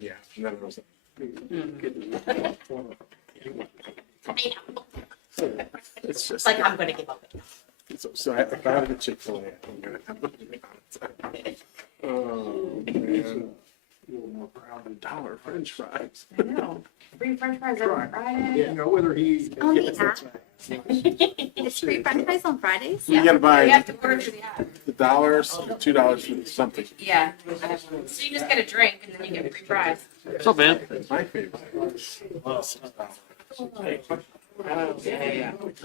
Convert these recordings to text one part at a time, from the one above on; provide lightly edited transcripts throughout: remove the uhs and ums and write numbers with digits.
Yeah. And then it was it's just Like I'm gonna give up. so I found a Chick-fil-A. I'm gonna have it. Oh man. $1 French fries. I know. Free French fries every Friday. You know whether he On the gets app? It's free French fries on Fridays? You gotta buy You have to order through the app. the dollars, $2 for something. Yeah. So you just get a drink and then you get free fries. What's up, man? My favorite. Yeah. I went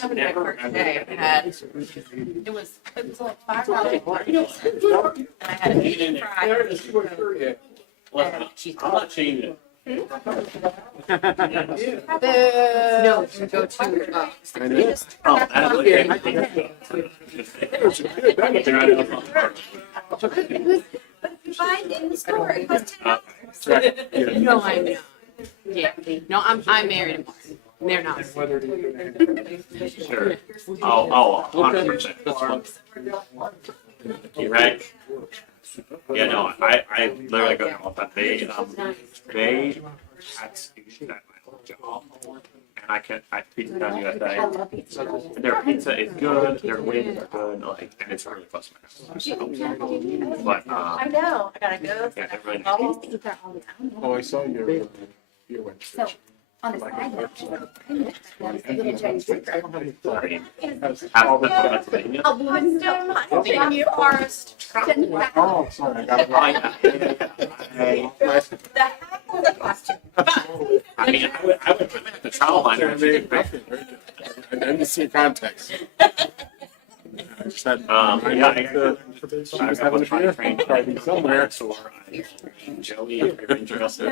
to my work today. I had it was like $5. And I had a medium fry. And cheese. I'm not changing it. No, you go to I know. Oh, that's okay. But if you buy it in the store, it costs $10. Right. Yeah. No, I'm not. Yeah. No, I'm married to Martin. They're not. Sure. Oh, 100%. That's fine. You're right. Yeah, no, I literally go down with that. They had sushi at my old job, and I pizza down USA. And their pizza is good, their wings are good, like, and it's really close to my house. But I know. I gotta go. yeah, they're really I used to eat there all the time. Oh, I saw your website. So, on the side, that's a little Chinese drinker. sorry. Half the Pennsylvania. A woman Thank you, Forrest. Oh, sorry. I got it wrong. The hat was a costume. I mean, I would put it at the trial line. I didn't see context. I just had. Yeah, I was having a beer party somewhere. Joey, if you're interested.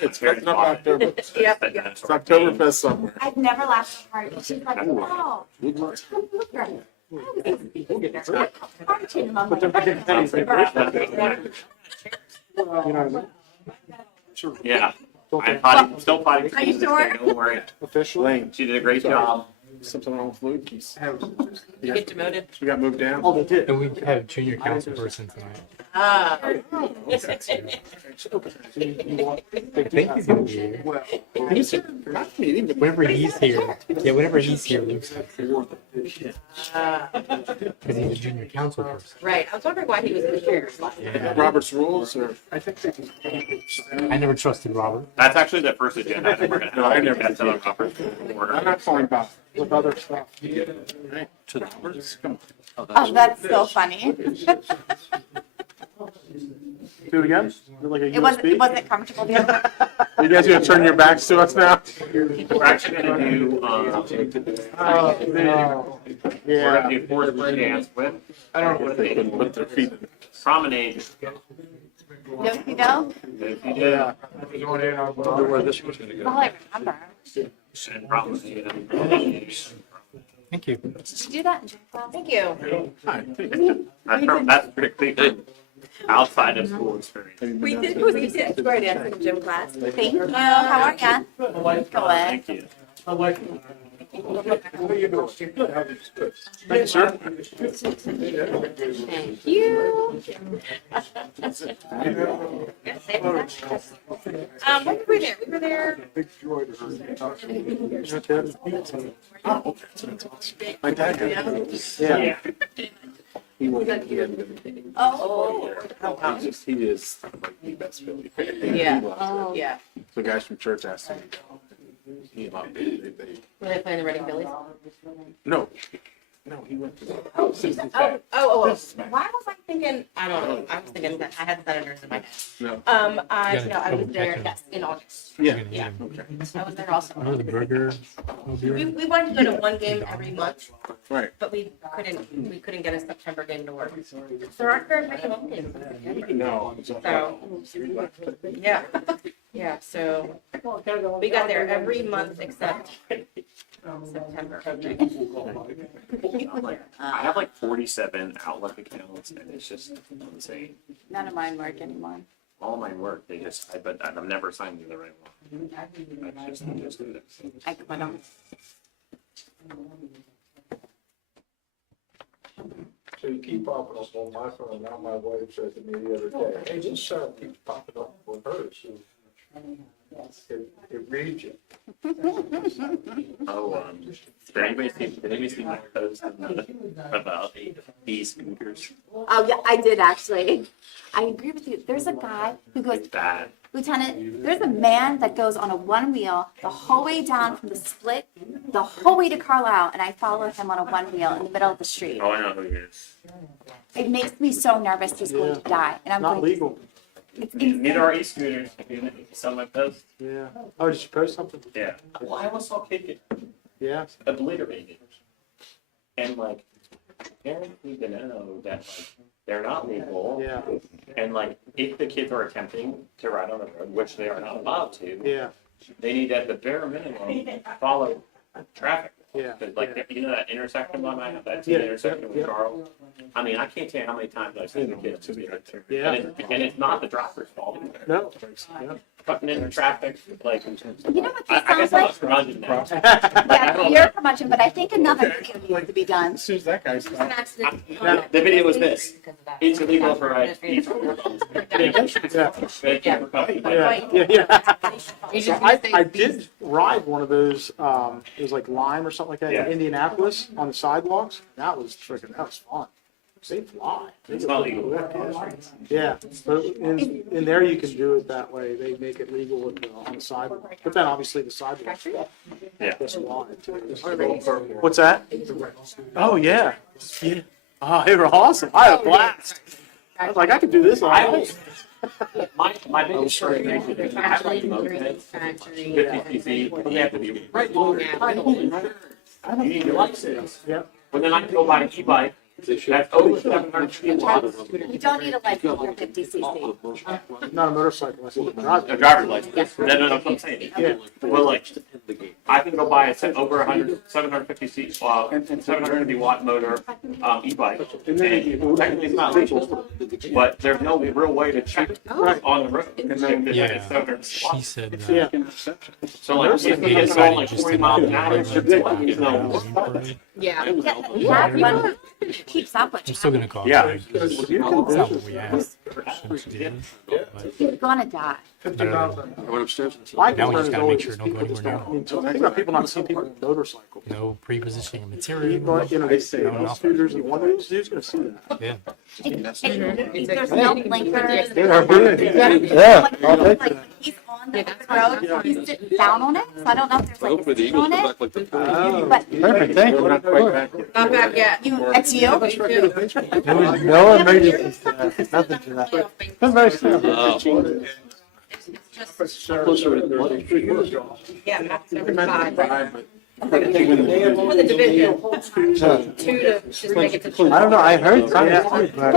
It's coming up October. Yep. It's Oktoberfest somewhere. I've never laughed at a party. She's like, wow, look right. Yeah, I'm still fighting. Are you sure? Don't worry. Officially. She did a great job. Something wrong with Luke. He's, You get demoted. we got moved down. And we have junior council person tonight. Ah. I think he's gonna be here. He's here. Not meeting, but Whenever he's here, yeah, whenever he's here, Luke's here. Because he's a junior council person. Right. I was wondering why he was in the chairs. Yeah. Robert's rules or. I never trusted Robert. That's actually the first agenda item we're gonna have. No, I never That's did. a conference order. I'm not calling Bob. With other stuff. Right. To the numbers. Come on. Oh, that's so funny. Do it again? Is it like a It wasn't USB? comfortable the other way. You guys gonna turn your backs to us now? We're actually gonna do, we're gonna do fourth grade dance with I don't know if they can put their feet in. promenade. No, you know? If you did, Wonder where this was gonna All I remember. and promenade. Thank you. Did you do that in gym class? Thank you. Hi. That's strictly outside of school experience. We did square dance in gym class. Thank you. How are ya? Good. Thank you. Thank you, sir. Thank you. When were we there? We were there. Oh, okay. That's awesome. My dad got it. Yeah. He Oh. he is like the best Philly fan. Yeah. He loves it. Yeah. The guys from church asked him. He loved it. Were they playing the Reading Phillies? No, he went to. Oh. Why was I thinking? I don't know. I was thinking that I had Senators in my head. No. I was there. Yes, in August. Yeah. Yeah. Okay. I was there also. Remember the burger? We wanted to go to one game every month, Right. but we couldn't get a September game to work. There aren't very many home games. No. So yeah, yeah. So we got there every month except September. I have like 47 Outlook accounts, and it's just insane. None of mine work anymore. All my work, but I'm never signed to the right one. That's just do this. I quit them. actually keep popping up on my phone. Now my wife said to me the other day, hey, this keeps popping up on hers. It reads you. Oh, did anybody see my post about e-scooters? Oh, yeah, I did actually. I agree with you. There's a guy who goes, It's bad. Lieutenant, there's a man that goes on a one wheel the whole way down from the split, the whole way to Carlisle, and I follow him on a one wheel in the middle of the street. Oh, I know who he is. It makes me so nervous he's going to die. And I'm Not going, legal. it's Neither are e-scooters. If you saw my post. Yeah. Oh, did you post something? Yeah. Well, I almost saw a kid get Yeah. obliterated. And like, parents need to know that like they're not legal. Yeah. And like, if the kids are attempting to ride on the road, which they are not allowed to, Yeah. they need to, at the bare minimum, follow traffic. Yeah. But like, you know that intersection by my house, that Yeah, intersection with yeah. Charles? I mean, I can't tell you how many times I've seen the kids to be right there. Yeah. And it's not the driver's fault. No. Yeah. Fucking in the traffic, like, you know what this I guess sounds I'm like? not surrounded now. Yeah, you're curmudgeon, but I think another video needs to be done. As soon as that guy stopped. The video was this. It's illegal for a. So I did ride one of those, it was like Lime or something like that in Yeah. Indianapolis on the sidewalks. That was fun. They fly. It's not legal. Yeah, but in there you can do it that way. They make it legal with, on the sidewalk. But then obviously the sidewalk. Yeah. That's why. What's that? Oh, yeah. Yeah. Oh, they were awesome. I had a blast. I was like, I could do this all I night. my biggest frustration is I like mopeds, 50 cc, they have to be right on the title. You need your license. Yeah. But then I can go buy an e-bike that's over 750 watts. You don't need a license for 50 cc. Not a motorcycle. I said, A driver's license. No, that's what I'm saying. Yeah. Well, like, I can go buy a over 750 seat, 750 watt motor e-bike. And technically it's not legal, but there's no real way to check on the road. Yeah. It's 700 She watts. said Yeah. So like, if you get going like 40 miles an hour, it's no. Yeah. Yeah, one keeps up with I'm you. still gonna call. Yeah. her because That's not what we asked. She did. But You're gonna die. My Now we concern just is gotta make always sure is it don't go people just anywhere don't, I mean, so think about people not seeing people on motorcycles. no pre-positioning of You material. know, they say No, nothing. scooters and one of those dudes gonna see that. Yeah. If there's no blinkers. Yeah. Like, he's on the road, he's sitting down on it, so I don't know if there's like a seat on it. But Perfect, thank you. Not quite back yet. Not back yet. it's you? There was no emergency, nothing to that. That's very simple. Yeah, max every 5. For the division, 2 to just make it to. I don't know, I heard something too, but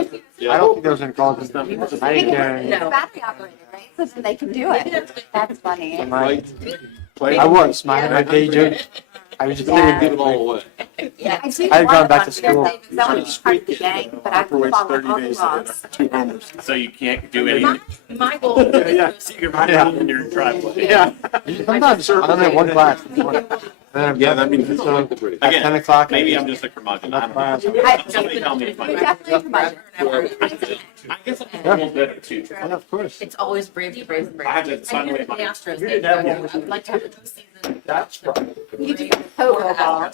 I don't think there was any calls and stuff. I didn't hear any. It's battery operated, right? So then they can do it. That's funny. I was, my day job. I was just Yeah. thinking, away. Yeah, I do I had want gone a back bunch to of school. their things. I want to be part of the gang, but I have to follow all the laws. So you can't do anything. My goal is Yeah. So you can ride it in your driveway. Yeah. sometimes I only have one class. Yeah, that means it's so at Again, 10 o'clock. Maybe I'm just a curmudgeon. I don't know. Somebody tell me it's You're fine. definitely curmudgeon. I guess I'm a little bit too. Yeah, of course. It's always Braves, Braves, Braves. I have to sign away The my. Astros, You they didn't have one go, with I'd like to have a postseason. That's right. You just pogo ball.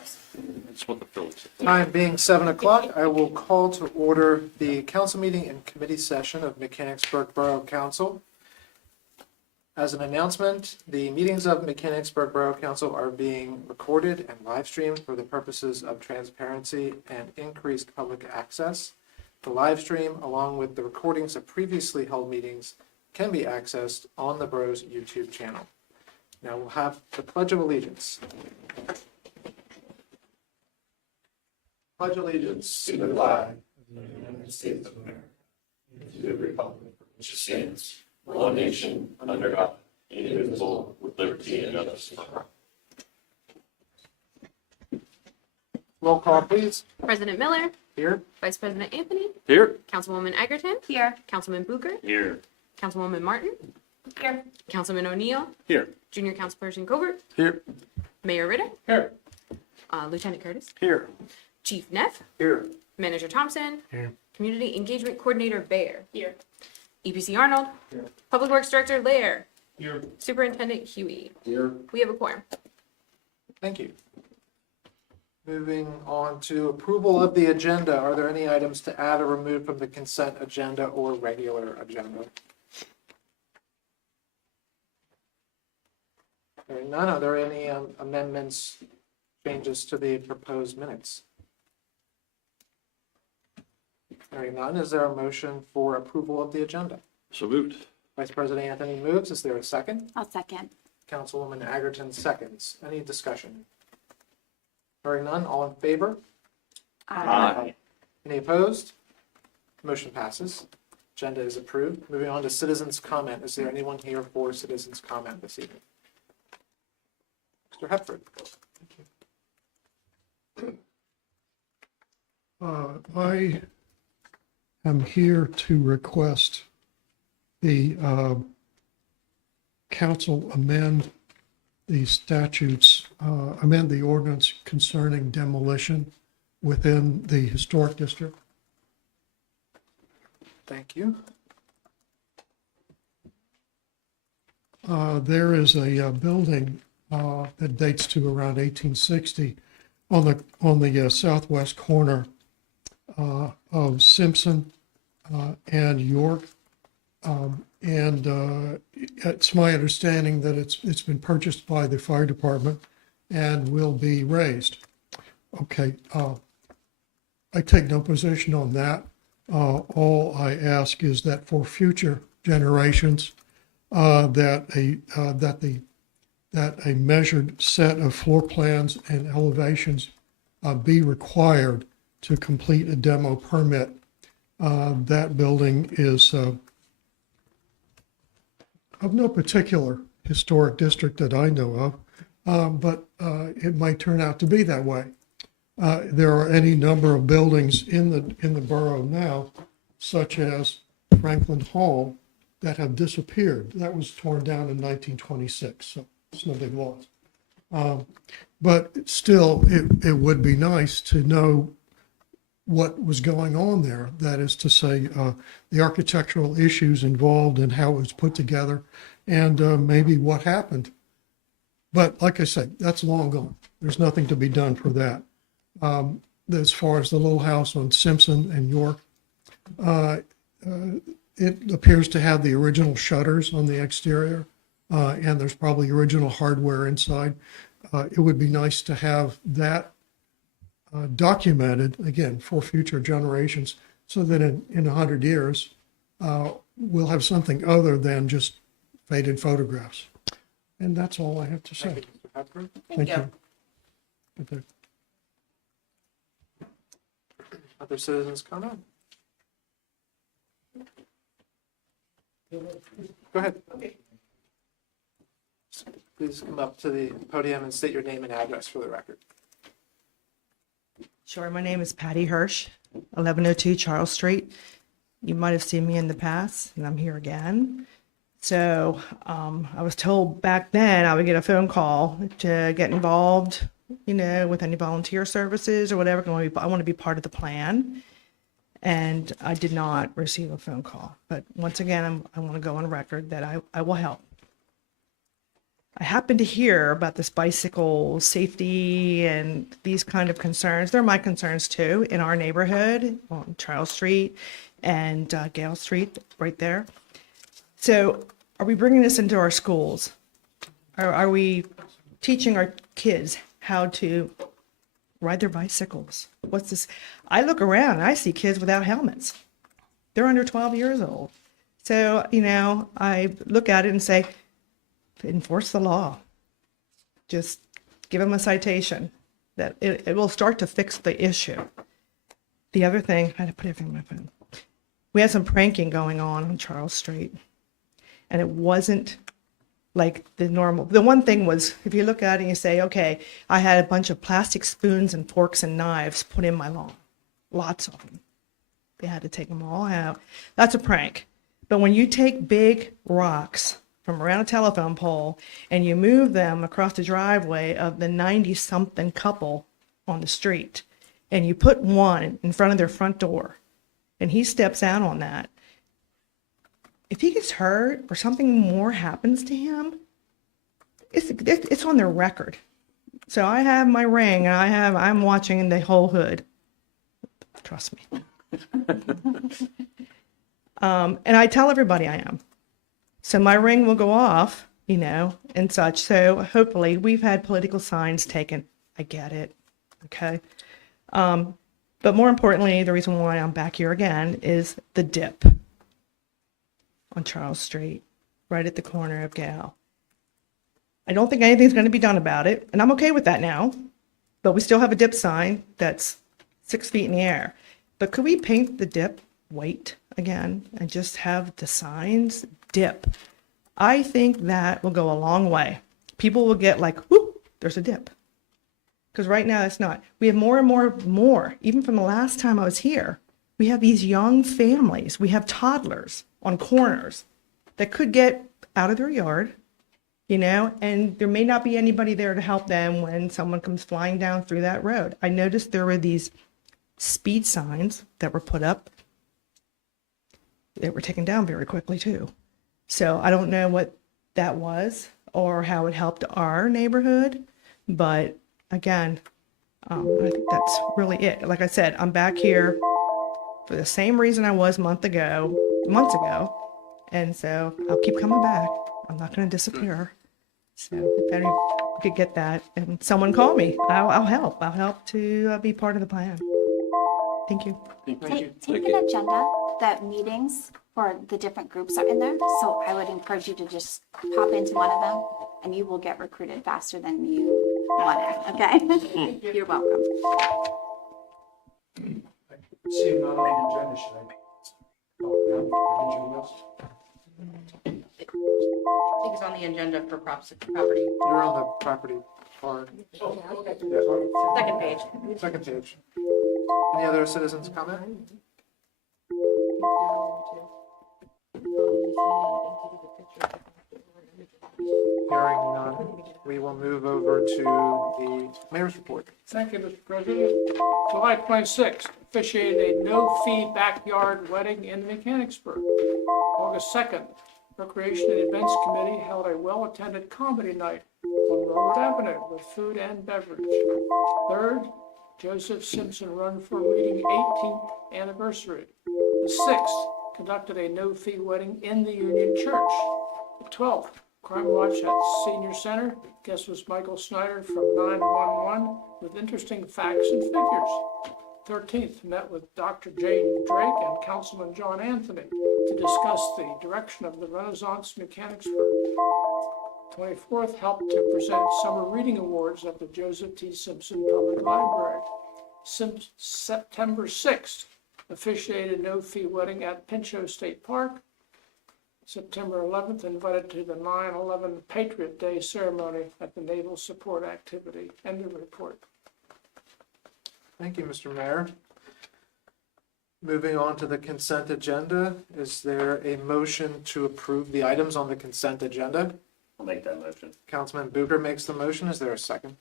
Time being 7 o'clock, I will call to order the council meeting and committee session of Mechanicsburg Borough Council. As an announcement, the meetings of Mechanicsburg Borough Council are being recorded and live streamed for the purposes of transparency and increased public access. The live stream, along with the recordings of previously held meetings, can be accessed on the borough's YouTube channel. Now we'll have the Pledge of Allegiance. Pledge allegiance to the flag of the United States of America, and to the republic which stands, one nation, under God, indivisible, with liberty and justice for all. Roll call, please. President Miller, Here? Vice President Anthony, Here. Councilwoman Egerton, Here. Councilman Booker, Here. Councilwoman Martin, Here. Councilman O'Neill, Here. Junior Councilperson Covert, Here. Mayor Ritter, Here. Lieutenant Curtis, Here. Chief Neff, Here. Manager Thompson. Here. Community Engagement Coordinator Bayer. Here. EPC Arnold. Here. Public Works Director Lair. Here. Superintendent Huey. Here. We have a quorum. Thank you. Moving on to approval of the agenda. Are there any items to add or remove from the consent agenda or regular agenda? Hearing none, are there any amendments, changes to the proposed minutes? Hearing none, is there a motion for approval of the agenda? So moved. Vice President Anthony moves. Is there a second? I'll second. Councilwoman Agerton seconds. Any discussion? Hearing none, all in favor? Aye. Any opposed? Motion passes. Agenda is approved. Moving on to citizens' comment. Is there anyone here for citizens' comment this evening? Mr. Hepford. I am here to request the council amend the statutes, amend the ordinance concerning demolition within the historic district. Thank you. There is a building that dates to around 1860 on the southwest corner of Simpson and York. And it's my understanding that it's been purchased by the fire department and will be raised. Okay, I take no position on that. All I ask is that for future generations, that a measured set of floor plans and elevations be required to complete a demo permit. That building is of no particular historic district that I know of, but it might turn out to be that way. There are any number of buildings in the borough now, such as Franklin Hall, that have disappeared. That was torn down in 1926, so it's no big loss. But still, it would be nice to know what was going on there. That is to say, the architectural issues involved and how it was put together, and maybe what happened. But like I said, that's long gone. There's nothing to be done for that. As far as the little house on Simpson and York, it appears to have the original shutters on the exterior, and there's probably original hardware inside. It would be nice to have that documented, again, for future generations, so that in 100 years, we'll have something other than just faded photographs. And that's all I have to say. Thank you, Mr. Hepford. Thank you. Okay. Other citizens' comment? Go ahead. Please come up to the podium and state your name and address for the record. Sure, my name is Patty Hirsch, 1102 Charles Street. You might have seen me in the past, and I'm here again. So I was told back then I would get a phone call to get involved, with any volunteer services or whatever. I want to be part of the plan. And I did not receive a phone call. But once again, I want to go on record that I will help. I happened to hear about this bicycle safety and these kind of concerns. They're my concerns too, in our neighborhood on Charles Street and Gale Street right there. So are we bringing this into our schools? Are we teaching our kids how to ride their bicycles? What's this? I look around and I see kids without helmets. They're under 12 years old. So, I look at it and say, enforce the law. Just give them a citation. That it will start to fix the issue. The other thing, I had to put everything in my phone. We had some pranking going on Charles Street. And it wasn't like the normal. The one thing was, if you look at it and you say, okay, I had a bunch of plastic spoons and forks and knives put in my lawn. Lots of them. They had to take them all out. That's a prank. But when you take big rocks from around a telephone pole and you move them across the driveway of the 90-something couple on the street, and you put one in front of their front door, and he steps out on that, if he gets hurt or something more happens to him, it's on their record. So I have my ring, and I'm watching the whole hood. Trust me. And I tell everybody I am. So my ring will go off, and such. So hopefully we've had political signs taken. I get it. Okay. But more importantly, the reason why I'm back here again is the dip on Charles Street, right at the corner of Gale. I don't think anything's going to be done about it, and I'm okay with that now. But we still have a dip sign that's 6 feet in the air. But could we paint the dip white again and just have the signs dip? I think that will go a long way. People will get like, whoop, there's a dip. Because right now it's not. We have more and more, even from the last time I was here. We have these young families. We have toddlers on corners that could get out of their yard, and there may not be anybody there to help them when someone comes flying down through that road. I noticed there were these speed signs that were put up. They were taken down very quickly too. So I don't know what that was or how it helped our neighborhood, but again, I think that's really it. Like I said, I'm back here for the same reason I was months ago, and so I'll keep coming back. I'm not going to disappear. So if anyone could get that, and someone call me, I'll help. I'll help to be part of the plan. Thank you. Take an agenda that meetings for the different groups are in there. So I would encourage you to just pop into one of them and you will get recruited faster than you want it. Okay? You're welcome. See, not on the agenda, should I? I think it's on the agenda for property. You're on the property part. Second page. Second page. Any other citizens comment? Hearing none, we will move over to the mayor's report. Thank you, Mr. President. July 26th, officiated a no-fee backyard wedding in Mechanicsburg. August 2nd, Recreation and Events Committee held a well-attended comedy night on Railroad Avenue with food and beverage. 3rd, Joseph Simpson Run for Reading 18th anniversary. The 6th, conducted a no-fee wedding in the Union Church. The 12th, Crime Watch at Senior Center. Guest was Michael Snyder from 911 with interesting facts and figures. 13th, met with Dr. Jane Drake and Councilman John Anthony to discuss the direction of the Renaissance Mechanicsburg. 24th, helped to present Summer Reading Awards at the Joseph T. Simpson Public Library. September 6th, officiated no-fee wedding at Pinchot State Park. September 11th, invited to the 9/11 Patriot Day ceremony at the Naval Support Activity. End of report. Thank you, Mr. Mayor. Moving on to the consent agenda, is there a motion to approve the items on the consent agenda? I'll make that motion. Councilman Bucher makes the motion. Is there a second?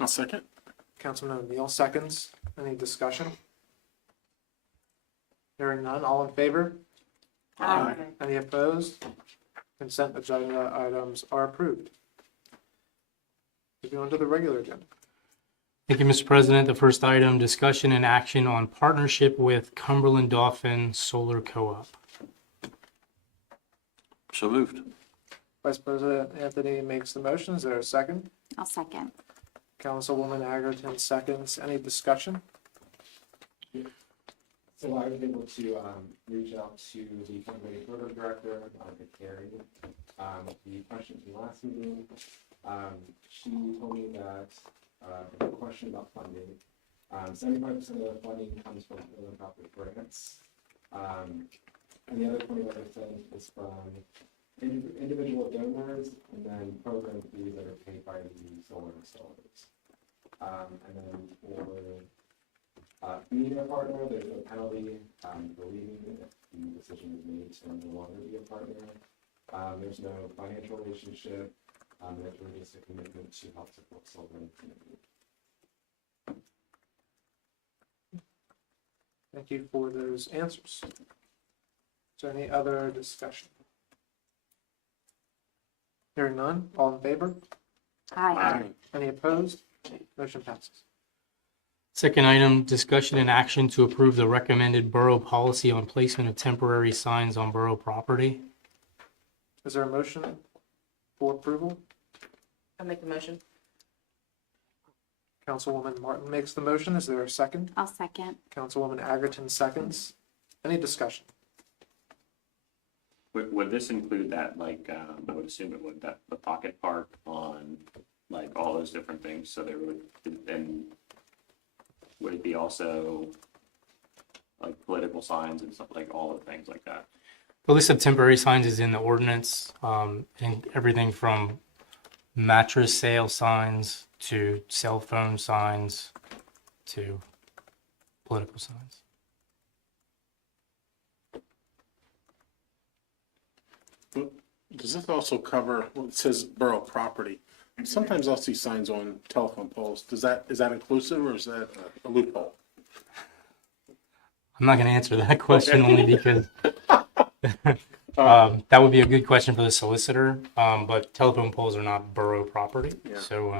I'll second. Councilman O'Neill seconds. Any discussion? Hearing none, all in favor? Aye. Any opposed? Consent agenda items are approved. Moving on to the regular agenda. Thank you, Mr. President. The first item, discussion and action on partnership with Cumberland Dauphin Solar Co-op. So moved. Vice President Anthony makes the motion. Is there a second? I'll second. Councilwoman Agerton seconds. Any discussion? So I was able to reach out to the company program director, Carrie. The question from last meeting, she told me that a question about funding. 75% of the funding comes from philanthropic grants, and the other 25% is from individual donors, and then program fees that are paid by the solar installers. And then for being a partner, there's no penalty for leaving if the decision is made to no longer be a partner. There's no financial relationship. It's really just a commitment to help support solar in the community. Thank you for those answers. Is there any other discussion? Hearing none, all in favor? Aye. Any opposed? Motion passes. Second item, discussion and action to approve the recommended borough policy on placement of temporary signs on borough property. Is there a motion for approval? I'll make the motion. Councilwoman Martin makes the motion. Is there a second? I'll second. Councilwoman Agerton seconds. Any discussion? Would this include that, like, I would assume it would, that the pocket park on, like, all those different things, so there would, then, would it be also, like, political signs and stuff, like, all the things like that? The list of temporary signs is in the ordinance, and everything from mattress sale signs to cell phone signs to political signs. Does this also cover, well, it says borough property? Sometimes I'll see signs on telephone poles. Is that inclusive or is that a loophole? I'm not going to answer that question only because that would be a good question for the solicitor. But telephone poles are not borough property. Yeah. So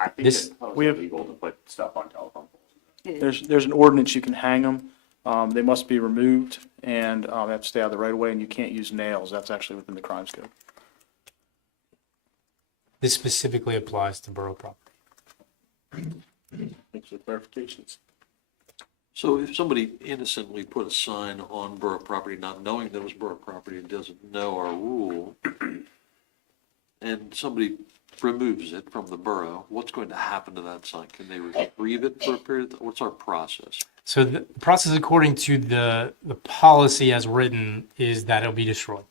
I think this, it's we have- illegal to put stuff on telephone poles. There's an ordinance, you can hang them. They must be removed and they have to stay out of the right of way, and you can't use nails. That's actually within the crime scope. this specifically applies to borough property. Thanks for clarifications. So if somebody innocently put a sign on borough property, not knowing that it was borough property and doesn't know our rule, and somebody removes it from the borough, what's going to happen to that sign? Can they retrieve it for a period? What's our process? So the process according to the policy as written is that it'll be destroyed.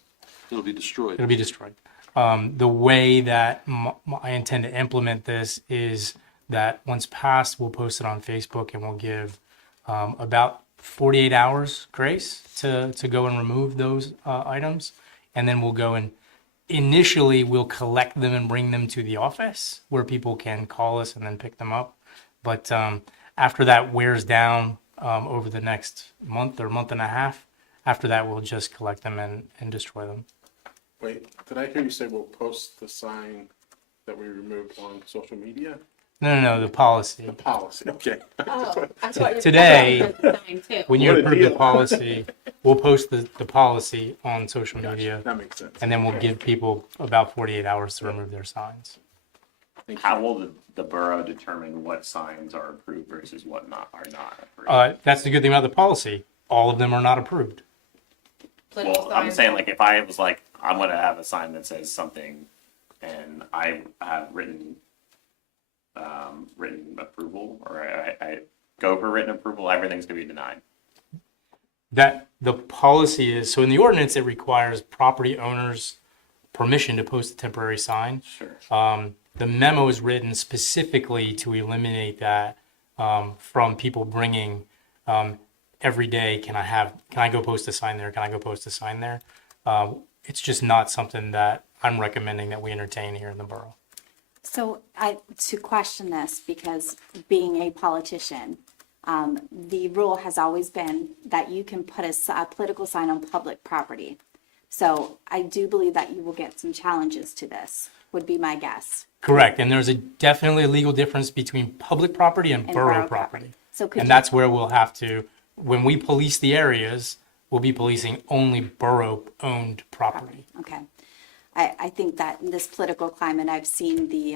It'll be destroyed. It'll be destroyed. The way that I intend to implement this is that once passed, we'll post it on Facebook and we'll give about 48 hours grace to go and remove those items. And then we'll go and initially we'll collect them and bring them to the office where people can call us and then pick them up. But after that wears down over the next month or month and a half, after that we'll just collect them and destroy them. Wait, did I hear you say we'll post the sign that we removed on social media? No, the policy. The policy, okay. Oh, I thought you were Today, talking about the sign, too. when you What a approve the deal. policy, we'll post the policy on social media, That makes sense. and then we'll give people about 48 hours to remove their signs. How will the borough determine what signs are approved versus what are not approved? That's the good thing about the policy. All of them are not approved. Political Well, I'm signs. saying, like, if I was like, I'm gonna have a sign that says something, and I have written approval, or I go for written approval, everything's gonna be denied. That the policy is, so in the ordinance, it requires property owners' permission to post a temporary sign. Sure. The memo is written specifically to eliminate that from people bringing every day. Can I go post a sign there? Can I go post a sign there? It's just not something that I'm recommending that we entertain here in the borough. So to question this, because being a politician, the rule has always been that you can put a political sign on public property. So I do believe that you will get some challenges to this, would be my guess. Correct, and there's definitely a legal difference between public property and borough property. So could And you- that's where we'll have to, when we police the areas, we'll be policing only borough-owned property. Okay. I think that in this political climate, I've seen the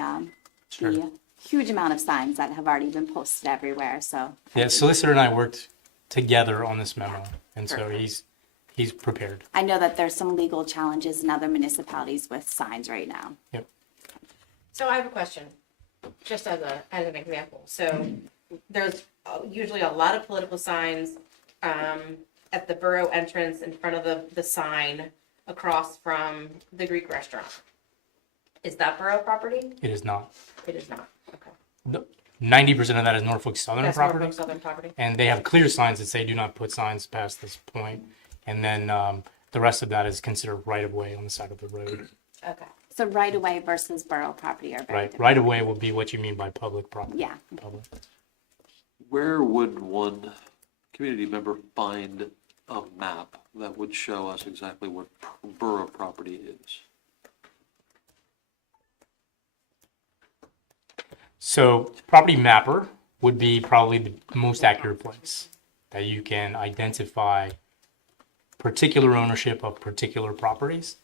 huge amount of signs that have already been posted everywhere, so. Yeah, solicitor and I worked together on this memo, and so he's prepared. I know that there's some legal challenges in other municipalities with signs right now. Yep. So I have a question, just as an example. So there's usually a lot of political signs at the borough entrance in front of the sign across from the Greek restaurant. Is that borough property? It is not. It is not. Okay. 90% of that is Norfolk Southern That's property. Norfolk Southern property. And they have clear signs that say do not put signs past this point. And then the rest of that is considered right of way on the side of the road. Okay. So right away versus borough property are very Right. different. Right of way will be what you mean by public property. Yeah. Public. Where would one community member find a map that would show us exactly what borough property is? So property mapper would be probably the most accurate place that you can identify particular ownership of particular properties.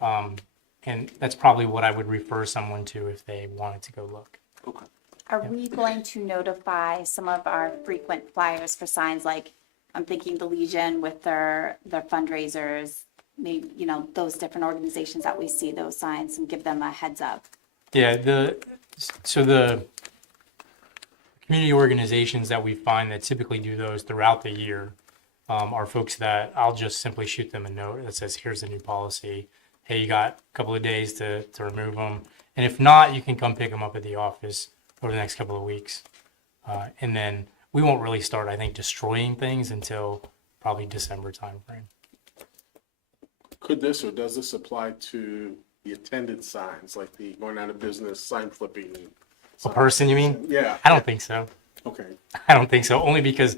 And that's probably what I would refer someone to if they wanted to go look. Okay. Are we going to notify some of our frequent flyers for signs, like I'm thinking the Legion with their fundraisers, maybe, you know, those different organizations that we see those signs, and give them a heads up? Yeah, the community organizations that we find that typically do those throughout the year are folks that I'll just simply shoot them a note that says, here's the new policy. Hey, you got a couple of days to remove them. And if not, you can come pick them up at the office over the next couple of weeks. And then we won't really start, I think, destroying things until probably December timeframe. Could this or does this apply to the attended signs, like the going out of business, sign flipping? A person, you mean? Yeah. I don't think so. Okay. I don't think so, only because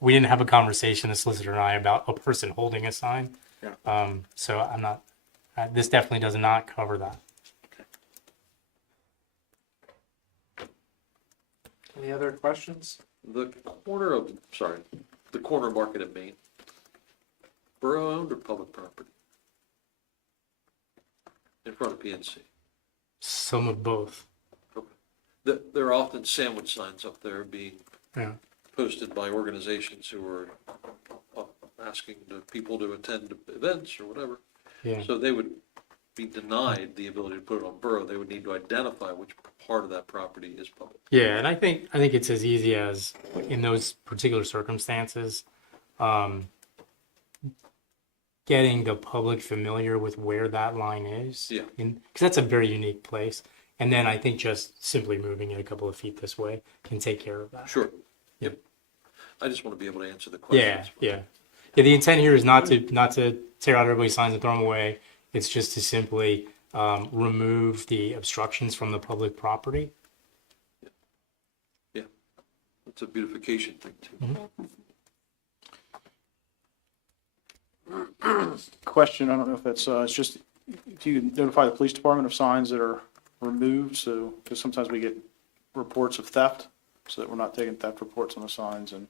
we didn't have a conversation, the solicitor and I, about a person holding a sign. Yeah. So I'm not, this definitely does not cover that. Any other questions? The corner market in Maine, borough owned or public property? In front of PNC. Some of both. There are often sandwich signs up there being Yeah. posted by organizations who are asking the people to attend events or whatever. Yeah. So they would be denied the ability to put it on borough. They would need to identify which part of that property is public. Yeah, and I think it's as easy as, in those particular circumstances, getting the public familiar with where that line is. Yeah. Because that's a very unique place. And then I think just simply moving it a couple of feet this way can take care of that. Sure. Yep. I just want to be able to answer the questions. Yeah. The intent here is not to tear out everybody's signs and throw them away. It's just to simply remove the obstructions from the public property. Yeah. It's a beautification thing too. Question, I don't know if that's, it's just, if you could notify the police department of signs that are removed, so, because sometimes we get reports of theft, so that we're not taking theft reports on the signs, and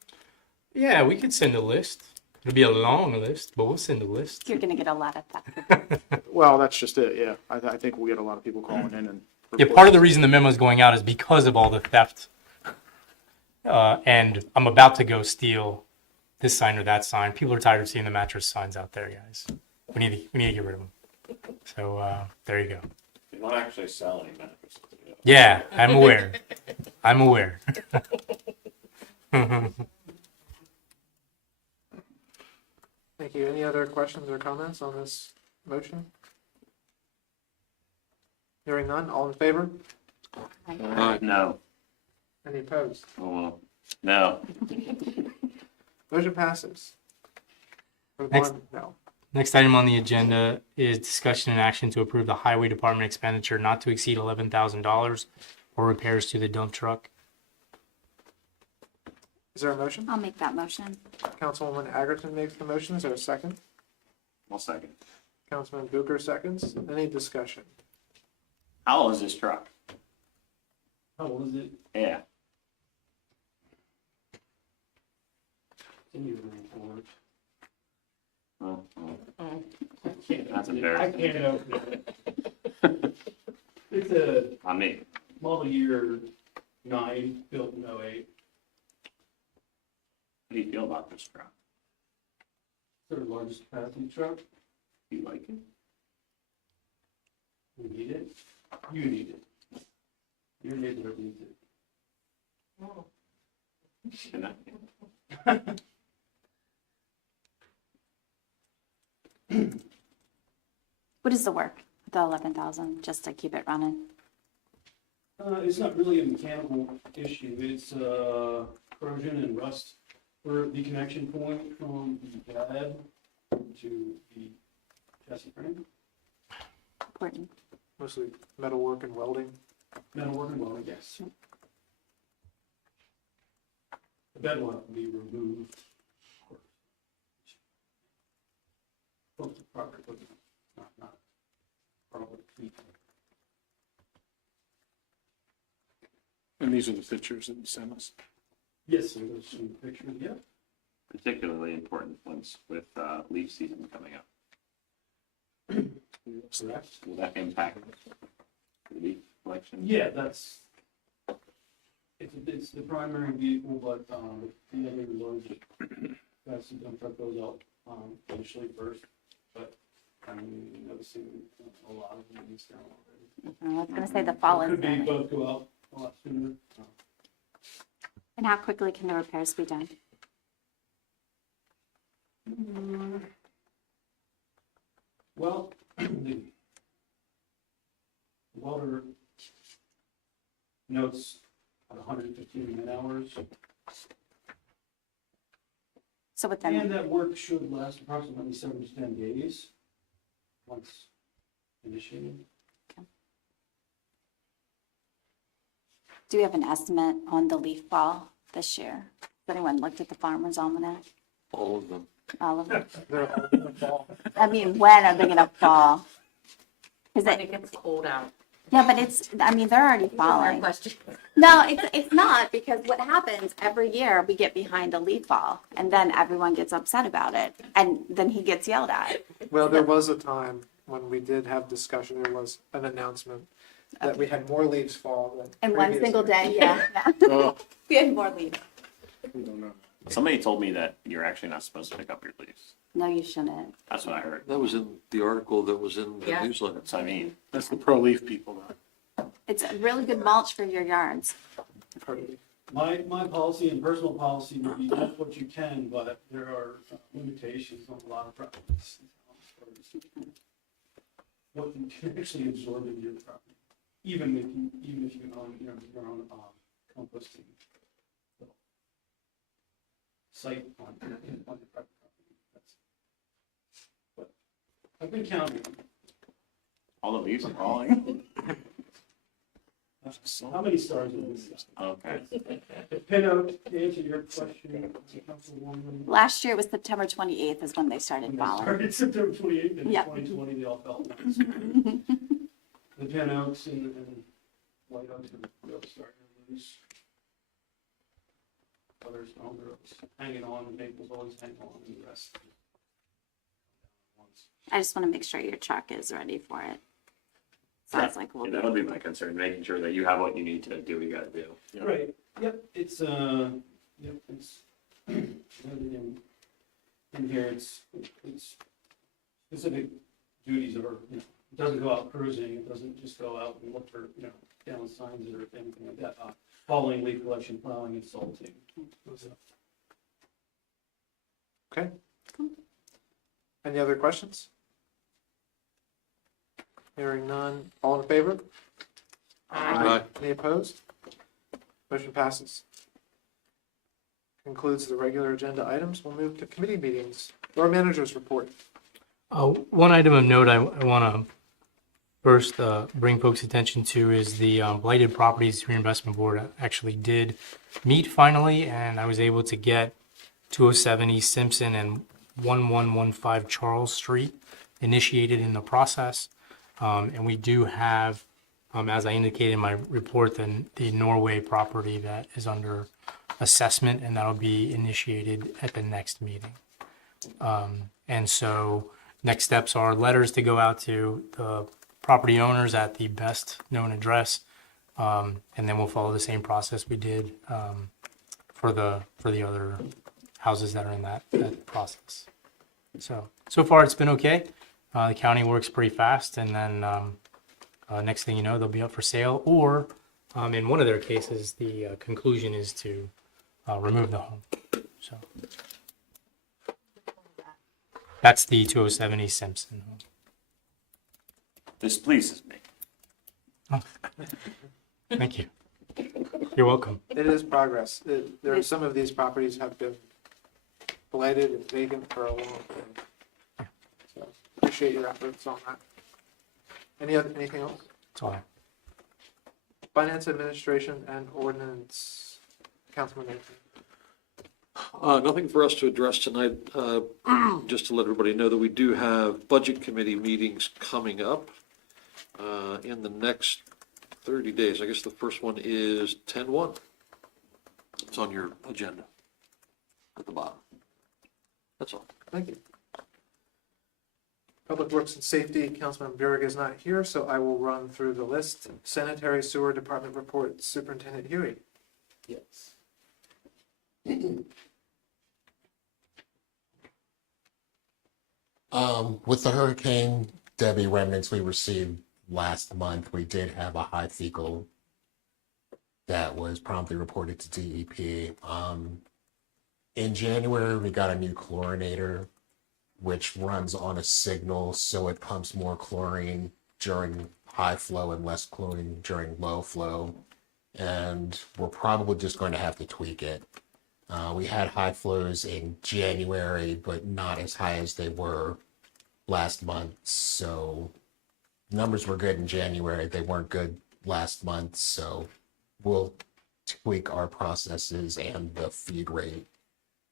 Yeah, we could send a list. It'll be a long list, but we'll send a list. You're gonna get a lot of that. well, that's just it, yeah. I think we'll get a lot of people calling in and. Yeah, part of the reason the memo is going out is because of all the theft. And I'm about to go steal this sign or that sign. People are tired of seeing the mattress signs out there, guys. We need to get rid of them. So there you go. You don't actually sell any mattresses. Yeah, I'm aware. I'm aware. Thank you. Any other questions or comments on this motion? Hearing none, all in favor? No. Any opposed? Oh, well. No. Motion passes. For the Next. board, no. Next item on the agenda is discussion and action to approve the highway department expenditure not to exceed $11,000 for repairs to the dump truck. Is there a motion? I'll make that motion. Councilwoman Agerton makes the motion. Is there a second? One second. Councilman Bucher seconds. Any discussion? How old is this truck? How old is it? Yeah. That's embarrassing. I can't open it. It's a I mean, model year 9, built in 08. how do you feel about this truck? Third largest capacity truck. You like it? We need it. You need it. Your neighborhood needs it. And What is the work? The 11,000, just to keep it running. It's not really a mechanical issue. It's corrosion and rust for the connection point from the bed to the chassis frame. Important. Mostly metalwork and welding. Metalwork and welding, yes. The bed will have to be removed. From the proper equipment, not probably. And these are the pictures that you sent us. Yes, so there's some pictures, yeah. Particularly important ones with leaf season coming up. Correct. Will that impact the leaf collection? Yeah, it's the primary vehicle, but the other large capacity dump truck goes out initially first. But I'm noticing a lot of them in this town already. I was gonna say the fall is Could be there. both go out a lot sooner. And how quickly can the repairs be done? Well, the welder notes at 115 man hours, So and within, that work should last approximately 7 to 10 days once initiated. do we have an estimate on the leaf fall this year? Has anyone looked at the farmer's almanac? All of them. All of them? They're all gonna fall. I mean, when are they gonna fall? Is When it, it gets cold out. yeah, but it's, I mean, they're already These are hard falling. questions. No, it's not, because what happens every year, we get behind a leaf fall, and then everyone gets upset about it, and then he gets yelled at. Well, there was a time when we did have discussion, there was an announcement that we had more leaves fall than In one previous single years. day, yeah. Oh, We had more leaves. we don't know. Somebody told me that you're actually not supposed to pick up your leaves. No, you shouldn't. That's what I heard. That was in the article that was in the Yeah. newsletter. That's what I mean. That's the pro-leaf people though. It's a really good mulch for your yards. Pardon me. My policy and personal policy would be do what you can, but there are limitations on a lot of properties. What you can actually absorb into your property, even if you own, your own composting site on your private property. But I've been counting. All the leaves are falling. How many stars is this? Okay. Pin out, to answer your question, Councilwoman. Last year, it was September 28th is when they started When they falling. started September 28th in Yep. 2020, they all fell. The pin oaks and white oaks are really starting to lose. Others, older oaks, hanging on, maples always hang on, and the rest. I just want to make sure your truck is ready for it. Sounds like we'll Yeah, that would be my concern, making sure that you have what you need to do what you gotta do. Right, yep, it's noted in here, it's specific duties are, it doesn't go out cruising, it doesn't just go out and look for, down signs or anything like that. Following leaf collection, plowing and salting. Okay. Any other questions? Hearing none, all in favor? Aye. Any opposed? Motion passes. Concludes the regular agenda items. We'll move to committee meetings. Borough managers report. One item of note I want to first bring folks' attention to is the Blighted Properties Reinvestment Board actually did meet finally, and I was able to get 207 East Simpson and 1115 Charles Street initiated in the process. And we do have, as I indicated in my report, the Norway property that is under assessment, and that'll be initiated at the next meeting. And so next steps are letters to go out to the property owners at the best known address. And then we'll follow the same process we did for the other houses that are in that process. So far it's been okay. The county works pretty fast, and then next thing you know, they'll be up for sale, or in one of their cases, the conclusion is to remove the home. So that's the 207 East Simpson home. This pleases me. Oh. Thank you. You're welcome. It is progress. There are some of these properties have been blighted and vacant for a long time. So appreciate your efforts on that. Anything else? That's all I have. Finance administration and ordinance, Councilman Nathan. Nothing for us to address tonight. Just to let everybody know that we do have budget committee meetings coming up in the next 30 days. I guess the first one is 10/1. It's on your agenda at the bottom. That's all. Thank you. Public Works and Safety, Councilman Burek is not here, so I will run through the list. Sanitary Sewer Department report, Superintendent Huey. Yes. With the Hurricane Debbie remnants we received last month, we did have a high fecal that was promptly reported to DEP. In January, we got a new chlorinator, which runs on a signal, so it pumps more chlorine during high flow and less chlorine during low flow. And we're probably just going to have to tweak it. We had high flows in January, but not as high as they were last month. So numbers were good in January. They weren't good last month. So we'll tweak our processes and the feed rate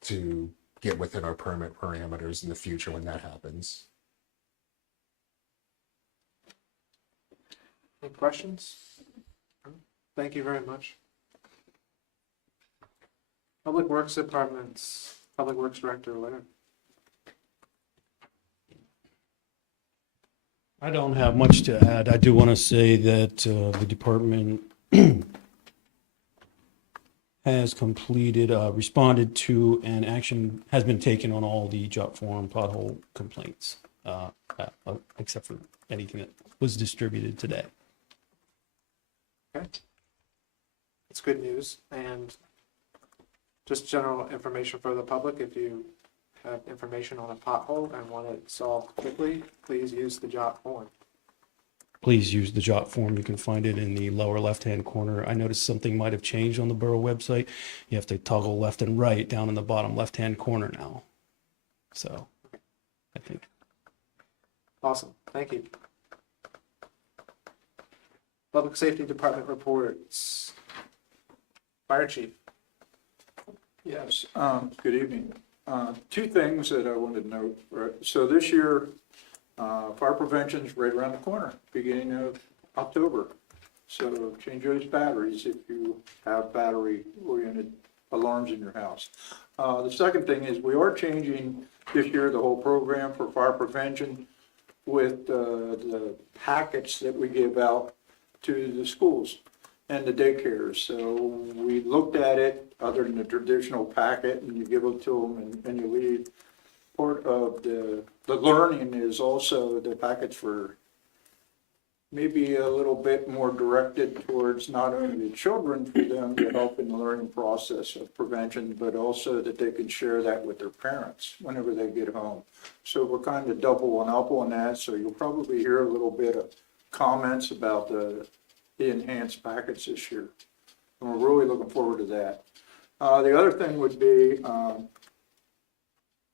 to get within our permit parameters in the future when that happens. Any questions? Thank you very much. Public Works Departments, Public Works Director Leonard. I don't have much to add. I do want to say that the department has completed, responded to, and action has been taken on all the jot form pothole complaints, except for anything that was distributed today. Okay. It's good news. And just general information for the public, if you have information on a pothole and want it solved quickly, please use the jot form. Please use the jot form. You can find it in the lower left-hand corner. I noticed something might have changed on the Borough website. You have to toggle left and right down in the bottom left-hand corner now. So, I think. Awesome. Thank you. Public Safety Department reports. Fire Chief. Yes, good evening. Two things that I wanted to note. Right, so this year, fire prevention is right around the corner, beginning of October. So change those batteries if you have battery-oriented alarms in your house. The second thing is we are changing this year the whole program for fire prevention with the packets that we give out to the schools and the daycares. So we looked at it, other than the traditional packet, and you give it to them and you leave. Part of the learning is also the packets for maybe a little bit more directed towards not only the children, for them to help in the learning process of prevention, but also that they can share that with their parents whenever they get home. So we're kind of doubling up on that. So you'll probably hear a little bit of comments about the enhanced packets this year. And we're really looking forward to that. The other thing would be,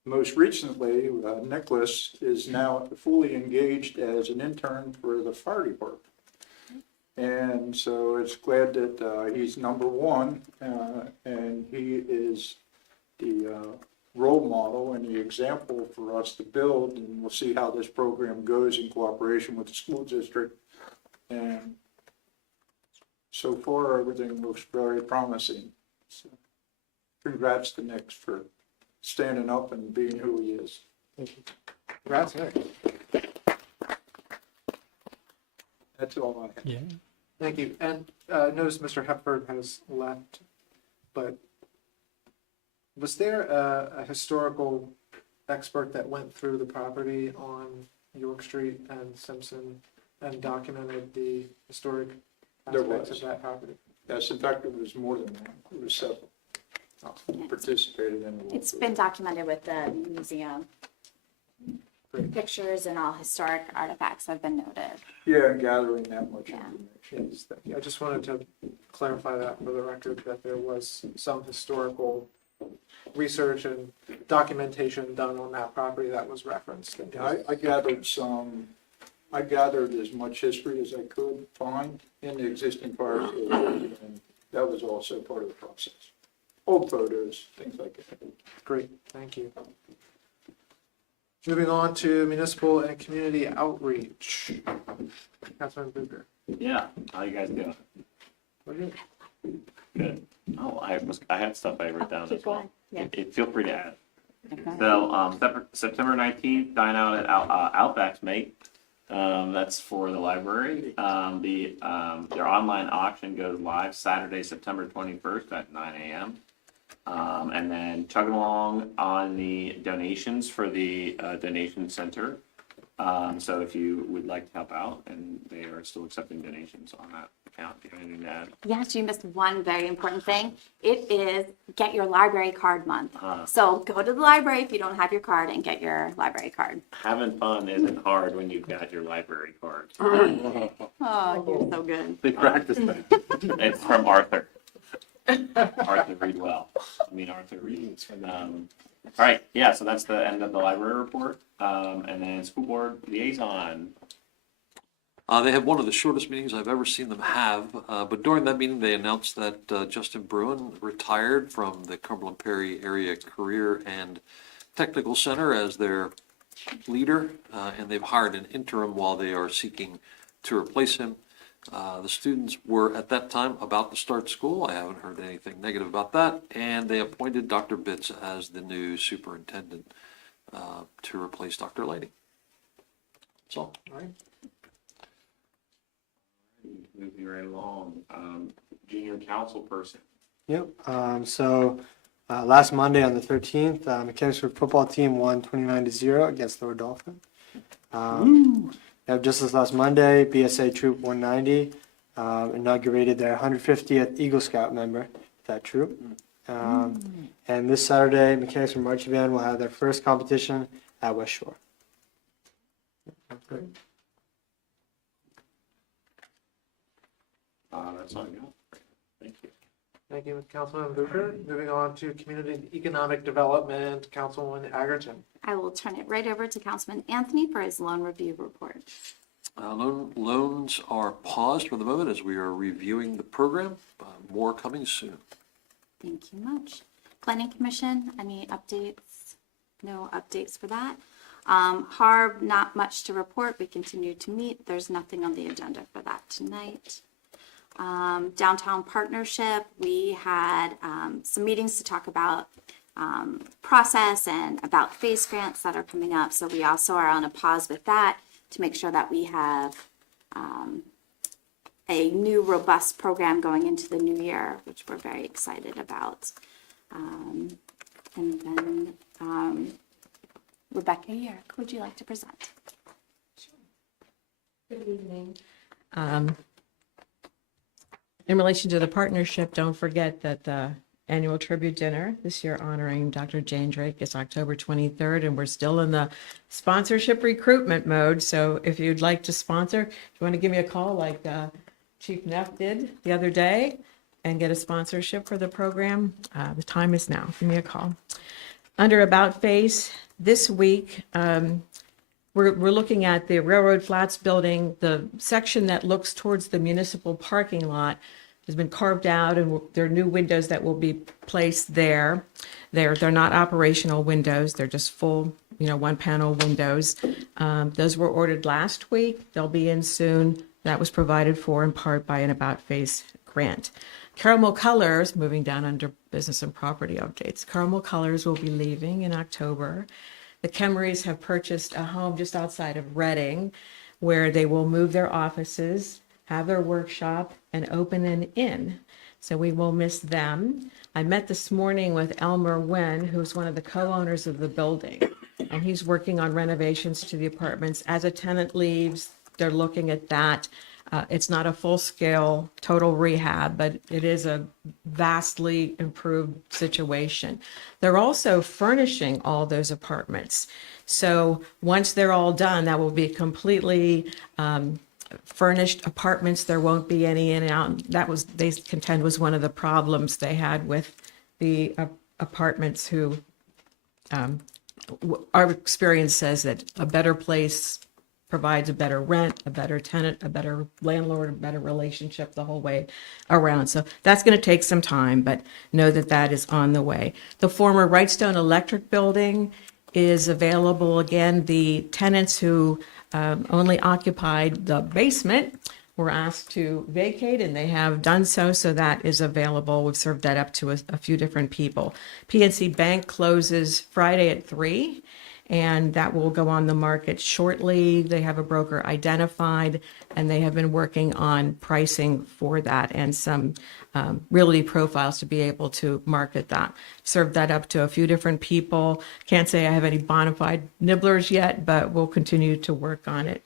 most recently, Nicholas is now fully engaged as an intern for the fire department. And so it's glad that he's number one, and he is the role model and the example for us to build, and we'll see how this program goes in cooperation with the school district. And so far, everything looks very promising. So congrats to Nick for standing up and being who he is. Thank you. Congrats, Nick. That's all I have. Yeah. Thank you. And notice Mr. Hepburn has left, but was there a historical expert that went through the property on York Street and Simpson and documented the historic aspects of that property? Yes, in fact, it was more than one. It was several. Participated in it. It's been documented with the museum. Pictures and all historic artifacts have been noted. Yeah, gathering that much Yeah. information. I just wanted to clarify that for the record, that there was some historical research and documentation done on that property that was referenced. I gathered as much history as I could find in the existing fire station, and that was also part of the process. old photos, things like that. Great, thank you. Moving on to municipal and community outreach. Councilman Booker. Yeah, how you guys doing? What do you? Good. Oh, I had stuff I wrote down as Keep well. going. Yeah. Feel free to add. Okay. So, September 19th, dine out at Outback's, mate. That's for the library. Their online auction goes live Saturday, September 21st at 9 a.m. And then chugging along on the donations for the donation center. So if you would like to help out, and they are still accepting donations on that account, do you have anything to add? Yes, you missed one very important thing. It is get your library card month. So go to the library if you don't have your card and get your library card. Having fun isn't hard when you've got your library card. Oh, you're so good. They practice that. It's from Arthur. Arthur Reed well. Arthur Reed. All right, yeah, so that's the end of the library report. And then school board liaison. They have one of the shortest meetings I've ever seen them have, but during that meeting, they announced that Justin Bruin retired from the Cumberland Perry Area Career and Technical Center as their leader, and they've hired an interim while they are seeking to replace him. The students were at that time about to start school. I haven't heard anything negative about that, and they appointed Dr. Bitts as the new superintendent to replace Dr. Lady. That's all. All right. Moving right along. Junior council person. Yep. Last Monday on the 13th, Mechanicsburg football team won 29-0 against Lower Dolphin. Just this last Monday, BSA Troop 190 inaugurated their 150th Eagle Scout member, that troop. And this Saturday, Mechanicsburg Marching Band will have their first competition at West Shore. Great. That's all I got. Thank you. Thank you, Councilman Booker. Moving on to community and economic development, Councilwoman Agerton. I will turn it right over to Councilman Anthony for his loan review report. Loans are paused for the moment as we are reviewing the program. More coming soon. Thank you much. Planning Commission, any updates? No updates for that. HARB, not much to report. We continue to meet. There's nothing on the agenda for that tonight. Downtown Partnership, we had some meetings to talk about process and about phase grants that are coming up. So we also are on a pause with that to make sure that we have a new robust program going into the new year, which we're very excited about. And then Rebecca Yerrick, would you like to present? Good evening. In relation to the partnership, don't forget that the annual tribute dinner this year honoring Dr. Jane Drake is October 23rd, and we're still in the sponsorship recruitment mode. So if you'd like to sponsor, if you want to give me a call like Chief Neff did the other day and get a sponsorship for the program, the time is now. Give me a call. Under About Face, this week, we're looking at the Railroad Flats building. The section that looks towards the municipal parking lot has been carved out, and there are new windows that will be placed there. They're not operational windows. They're just full, one panel windows. Those were ordered last week. They'll be in soon. That was provided for in part by an About Face grant. Caramel Colors, moving down under business and property updates. Caramel Colors will be leaving in October. The Kemmerys have purchased a home just outside of Reading where they will move their offices, have their workshop, and open an inn. So we will miss them. I met this morning with Elmer Wen, who's one of the co-owners of the building, and he's working on renovations to the apartments. As a tenant leaves, they're looking at that. It's not a full-scale total rehab, but it is a vastly improved situation. They're also furnishing all those apartments. So once they're all done, that will be completely furnished apartments. There won't be any in and out. That was, they contend, was one of the problems they had with the apartments who, our experience says that a better place provides a better rent, a better tenant, a better landlord, a better relationship the whole way around. So that's going to take some time, but know that that is on the way. The former Wrightstone Electric Building is available again. The tenants who only occupied the basement were asked to vacate, and they have done so, so that is available. We've served that up to a few different people. PNC Bank closes Friday at 3, and that will go on the market shortly. They have a broker identified, and they have been working on pricing for that and some realty profiles to be able to market that. Served that up to a few different people. Can't say I have any bona fide nibblers yet, but we'll continue to work on it.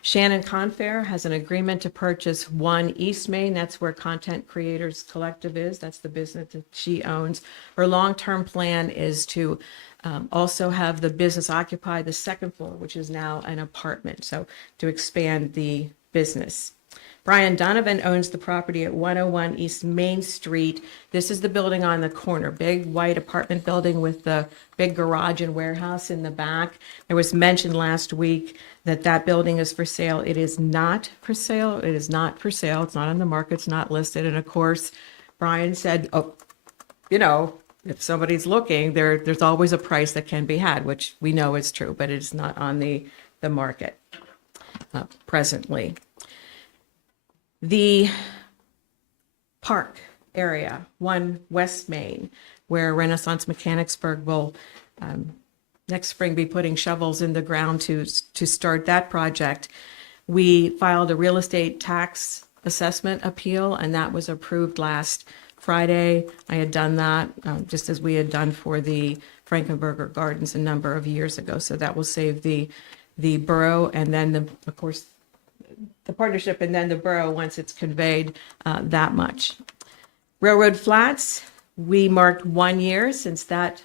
Shannon Confair has an agreement to purchase 1 East Main. That's where Content Creators Collective is. That's the business that she owns. Her long-term plan is to also have the business occupy the second floor, which is now an apartment, so to expand the business. Brian Donovan owns the property at 101 East Main Street. This is the building on the corner, big white apartment building with the big garage and warehouse in the back. It was mentioned last week that that building is for sale. It is not for sale. It is not for sale. It's not on the market. It's not listed. And of course, Brian said, oh, you know, if somebody's looking, there's always a price that can be had, which we know is true, but it's not on the market presently. The park area, 1 West Main, where Renaissance Mechanicsburg will next spring be putting shovels in the ground to start that project. We filed a real estate tax assessment appeal, and that was approved last Friday. I had done that just as we had done for the Frankenberger Gardens a number of years ago. So that will save the borough and then, of course, the partnership and then the borough once it's conveyed that much. Railroad Flats, we marked 1 year since that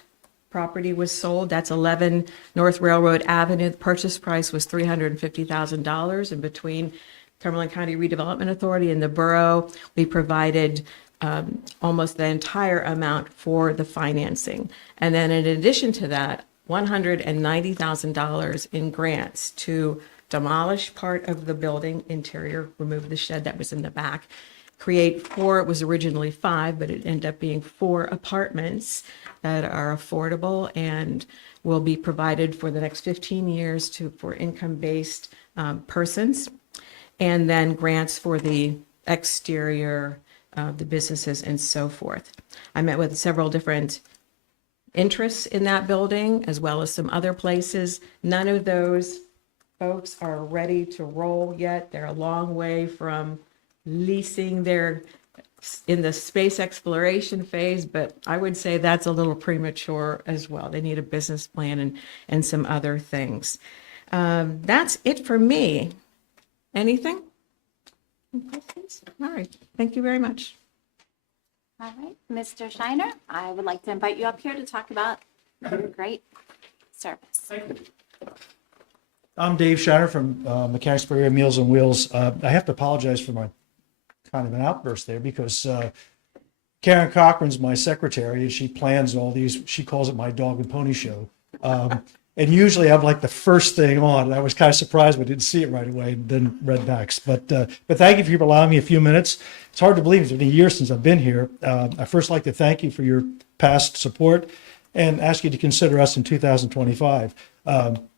property was sold. That's 11 North Railroad Avenue. The purchase price was $350,000. And between Cumberland County Redevelopment Authority and the borough, we provided almost the entire amount for the financing. And then in addition to that, $190,000 in grants to demolish part of the building interior, remove the shed that was in the back, create 4, it was originally 5, but it ended up being 4 apartments that are affordable and will be provided for the next 15 years for income-based persons, and then grants for the exterior, the businesses and so forth. I met with several different interests in that building as well as some other places. None of those folks are ready to roll yet. They're a long way from leasing. They're in the space exploration phase, but I would say that's a little premature as well. They need a business plan and some other things. That's it for me. Anything? Any questions? All right. Thank you very much. All right, Mr. Shiner, I would like to invite you up here to talk about your great service. I'm Dave Shiner from Mechanicsburg Area Meals on Wheels. I have to apologize for my kind of an outburst there because Karen Cochran's my secretary and she plans all these. She calls it my dog and pony show. And usually I'm like the first thing on. And I was kind of surprised we didn't see it right away and then read backs. But thank you for allowing me a few minutes. It's hard to believe it's been a year since I've been here. I first like to thank you for your past support and ask you to consider us in 2025.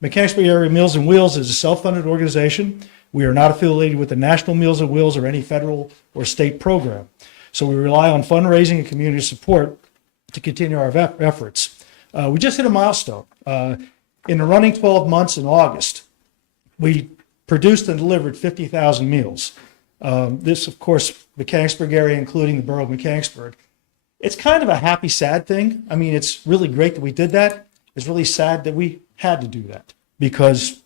Mechanicsburg Area Meals on Wheels is a self-funded organization. We are not affiliated with the National Meals on Wheels or any federal or state program. So we rely on fundraising and community support to continue our efforts. We just hit a milestone. In the running 12 months in August, we produced and delivered 50,000 meals. This, of course, Mechanicsburg area, including the borough of Mechanicsburg. It's kind of a happy, sad thing. I mean, it's really great that we did that. It's really sad that we had to do that because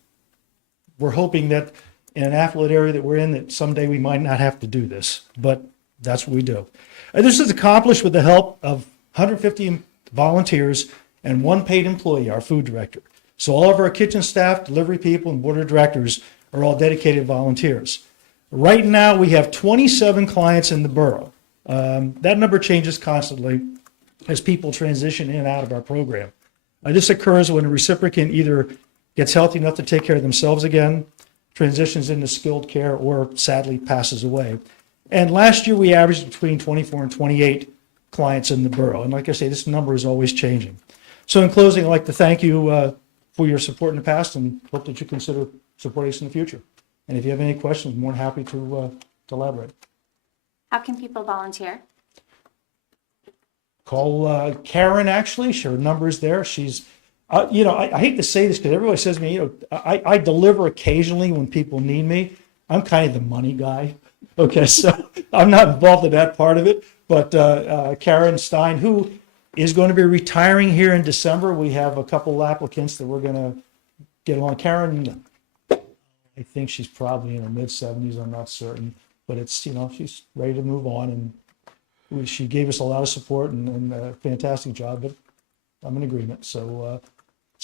we're hoping that in an affluent area that we're in, that someday we might not have to do this, but that's what we do. And this is accomplished with the help of 150 volunteers and 1 paid employee, our food director. So all of our kitchen staff, delivery people, and board of directors are all dedicated volunteers. Right now, we have 27 clients in the borough. That number changes constantly as people transition in and out of our program. This occurs when a recipient either gets healthy enough to take care of themselves again, transitions into skilled care or sadly passes away. And last year, we averaged between 24 and 28 clients in the borough. And like I say, this number is always changing. So in closing, I'd like to thank you for your support in the past and hope that you consider supporting us in the future. And if you have any questions, I'm more than happy to elaborate. How can people volunteer? Call Karen, actually. Her number is there. She's, I hate to say this because everybody says to me, I deliver occasionally when people need me. I'm kind of the money guy. Okay, so I'm not involved in that part of it. But Karen Stein, who is going to be retiring here in December, we have a couple applicants that we're going to get along. Karen, I think she's probably in her mid-70s. I'm not certain. But it's, she's ready to move on. And she gave us a lot of support and a fantastic job. But I'm in agreement. So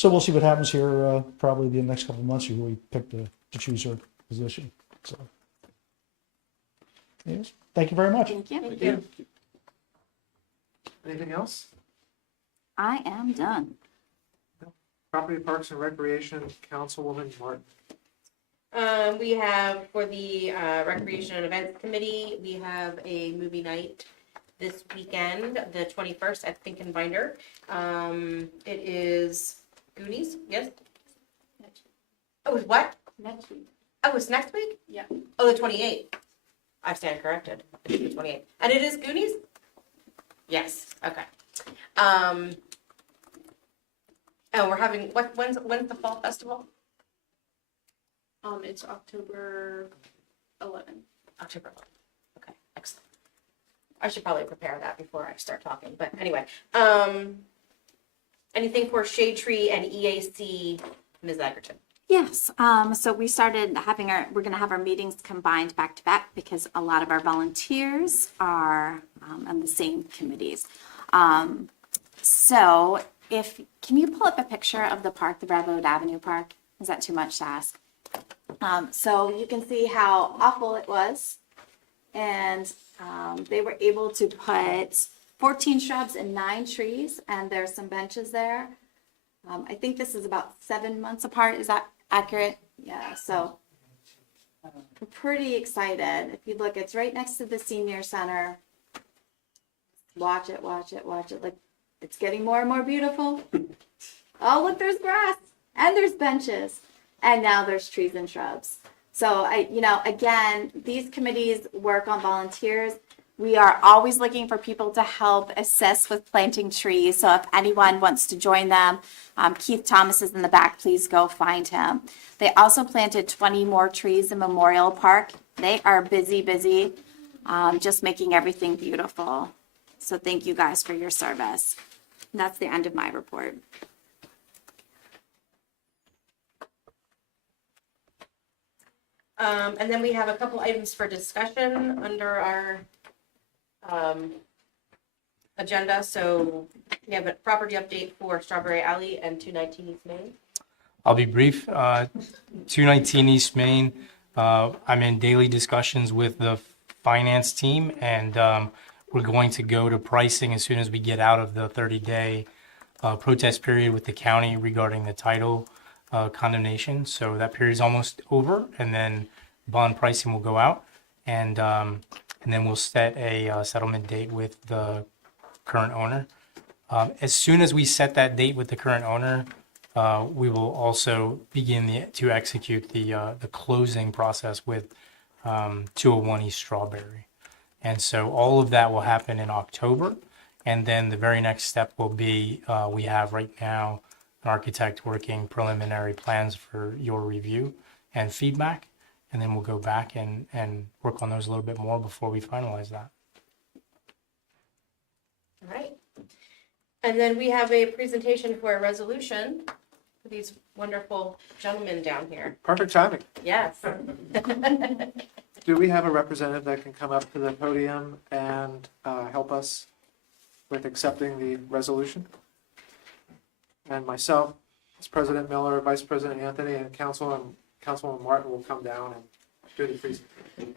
we'll see what happens here probably the next couple of months who we pick to choose her position. So. Yes. Thank you very much. Thank you. Thank you. Anything else? I am done. Property Parks and Recreation, Councilwoman Martin. We have for the Recreation and Events Committee, we have a movie night this weekend, the 21st at Think and Binder. It is Goonies, yes? Oh, it's what? Next week. Oh, it's next week? Yeah. Oh, the 28th. I stand corrected. It's the 28th. And it is Goonies? Yes, okay. And we're having, when's the fall festival? It's October 11th. October 11th. Okay, excellent. I should probably prepare that before I start talking, but anyway. Anything for Shade Tree and EAC, Ms. Egerton? Yes, so we started having we're gonna have our meetings combined back to back because a lot of our volunteers are on the same committees. So can you pull up a picture of the park, the Railroad Avenue Park? Is that too much to ask? So you can see how awful it was. And they were able to put 14 shrubs and 9 trees, and there's some benches there. I think this is about 7 months apart. Is that accurate? Yeah, so we're pretty excited. If you look, it's right next to the senior center. Watch it, watch it, watch it. Like, it's getting more and more beautiful. Oh, look, there's grass and there's benches, and now there's trees and shrubs. So again, these committees work on volunteers. We are always looking for people to help assist with planting trees. So if anyone wants to join them, Keith Thomas is in the back. Please go find him. They also planted 20 more trees in Memorial Park. They are busy, just making everything beautiful. So thank you guys for your service. And that's the end of my report. And then we have a couple items for discussion under our agenda. So we have a property update for Strawberry Alley and 219 East Main. I'll be brief. 219 East Main, I'm in daily discussions with the finance team, and we're going to go to pricing as soon as we get out of the 30-day protest period with the county regarding the title condemnation. So that period is almost over, and then bond pricing will go out, and then we'll set a settlement date with the current owner. As soon as we set that date with the current owner, we will also begin to execute the closing process with 201 East Strawberry. And so all of that will happen in October. And then the very next step will be, we have right now an architect working preliminary plans for your review and feedback. And then we'll go back and work on those a little bit more before we finalize that. All right. And then we have a presentation for a resolution for these wonderful gentlemen down here. Perfect timing. Yes. Do we have a representative that can come up to the podium and help us with accepting the resolution? And myself, as President Miller, Vice President Anthony, and Councilwoman Martin will come down and do the presentation.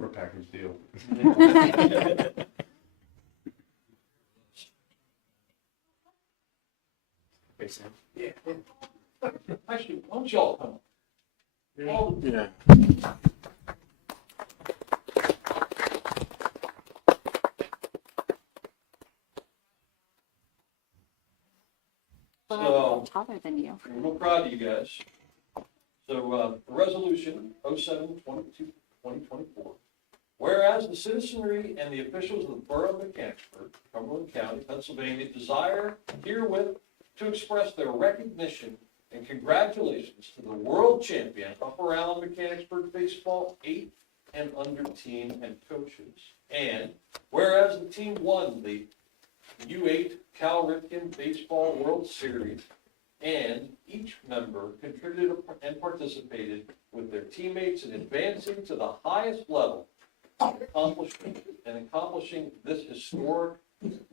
Or a package deal. Yeah. Actually, why don't y'all come? Yeah. So, Taller than you. I'm real proud of you guys. So, resolution 07/22/2024. Whereas the citizenry and the officials of the Borough of Mechanicsburg, Cumberland County, Pennsylvania, desire herewith to express their recognition and congratulations to the world champion Upper Allen Mechanicsburg Baseball 8 and under team and coaches. And whereas the team won the U8 Cal Ripken Baseball World Series, and each member contributed and participated with their teammates in advancing to the highest level of accomplishing this historic